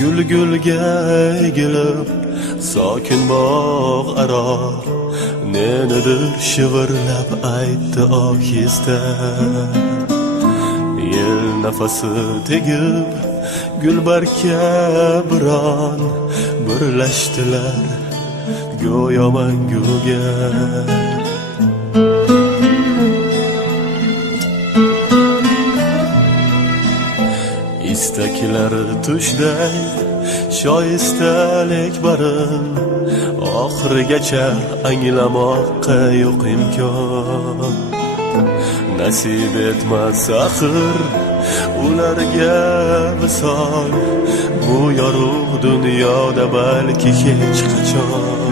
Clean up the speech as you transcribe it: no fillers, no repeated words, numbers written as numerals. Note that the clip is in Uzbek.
Gulga egilib sokin bog' aro nedir shivirlab aytdi ohista. Yel nafasi tegib gulbarga biron birlashdilar go'yo manguga. İstaklar tushday shoistalik barin oxirigacha anglamoqqa yo'q imkon. Nasib etmas axir ularga visol bu yorug' dunyoda balki hech qachon.